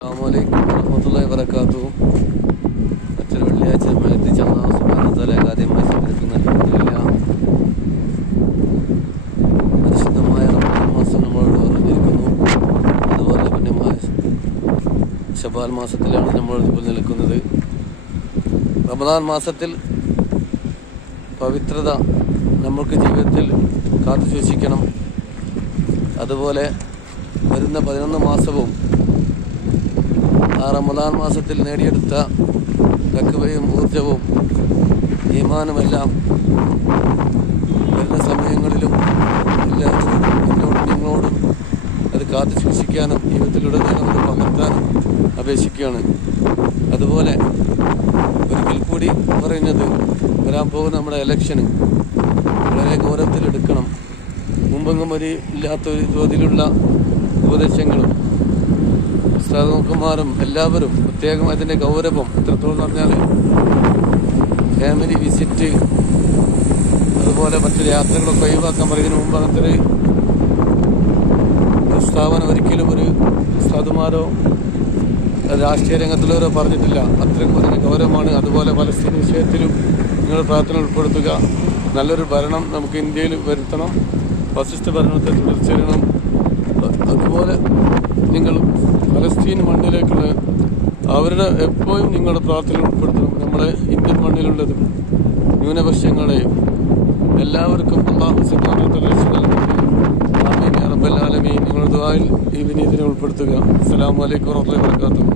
അസ്സലാമു അലൈക്കും വറഹ്മത്തുള്ളാഹി വബറകാതുഹു. മറ്റൊരു വെള്ളിയാഴ്ച നമ്മൾ എത്തിച്ച അല്ലാഹു സുബ്ഹാനഹു വ തആല ആദ്യമായി സംഘടിപ്പിക്കുന്ന അൽഹംദുലില്ലാഹ് പരിശുദ്ധമായ റമദാൻ മാസം നമ്മളോട് പറഞ്ഞിരിക്കുന്നു. അതുപോലെ പുണ്യമായ ശബാൽ മാസത്തിലാണ് നമ്മൾ ഇപ്പോൾ നിൽക്കുന്നത്. റമദാൻ മാസത്തിൽ പവിത്രത നമ്മൾക്ക് ജീവിതത്തിൽ കാത്തു സൂക്ഷിക്കണം. അതുപോലെ വരുന്ന 11 മാസവും ആ റമദാൻ മാസത്തിൽ നേടിയെടുത്ത തഖ്വയും ഊർജവും ഈമാനുമെല്ലാം വരുന്ന സമയങ്ങളിലും എല്ലാവരും എന്നോടും നിങ്ങളോടും അത് കാത്തു സൂക്ഷിക്കാനും ജീവിതത്തിലുടനീളം അത് പകർത്താനും അപേക്ഷിക്കുകയാണ്. അതുപോലെ ഒരിക്കൽ കൂടി പറയുന്നത്, വരാൻ പോകുന്ന നമ്മുടെ ഇലക്ഷന് വളരെ ഗൗരവത്തിലെടുക്കണം. മുമ്പെങ്ങും ഇല്ലാത്തൊരു തോതിലുള്ള ഉപദേശങ്ങളും ഉസ്താദുമാരും എല്ലാവരും പ്രത്യേകം അതിൻ്റെ ഗൗരവം എത്രത്തോളം പറഞ്ഞാൽ ഫാമിലി വിസിറ്റ് അതുപോലെ മറ്റൊരു യാത്രകളൊക്കെ ഒഴിവാക്കാൻ പറയുന്നതിന് മുമ്പ് അങ്ങനത്തെ ഒരു പ്രസ്താവന ഒരിക്കലും ഒരു ഉസ്താദുമാരോ രാഷ്ട്രീയ രംഗത്തുള്ളവരോ പറഞ്ഞിട്ടില്ല. അത്രയ്ക്കും അതിന് ഗൗരവമാണ്. അതുപോലെ പലസ്തീൻ വിഷയത്തിലും നിങ്ങൾ പ്രാർത്ഥന ഉൾപ്പെടുത്തുക. നല്ലൊരു ഭരണം നമുക്ക് ഇന്ത്യയിൽ വരുത്തണം. ഫാസിസ്റ്റ് ഭരണത്തെ തുടർച്ചയണം. അതുപോലെ നിങ്ങൾ ഫലസ്തീൻ മണ്ണിലേക്കുള്ള അവരുടെ എപ്പോഴും നിങ്ങളുടെ പ്രാർത്ഥന ഉൾപ്പെടുത്തണം. നമ്മുടെ ഇന്ത്യൻ മണ്ണിലുള്ളതും ന്യൂനപക്ഷങ്ങളെയും എല്ലാവർക്കും അല്ലാഹു സുബ്ഹാനഹു വ തആല ആമീൻ യാ റബ്ബൽ ആലമീൻ. നിങ്ങളുടെ ദുആയിൽ ഈ വിനീതിനെ ഉൾപ്പെടുത്തുക. അസ്സലാമു അലൈക്കും വറഹ്മത്തുള്ളാഹി വബറകാതുഹു.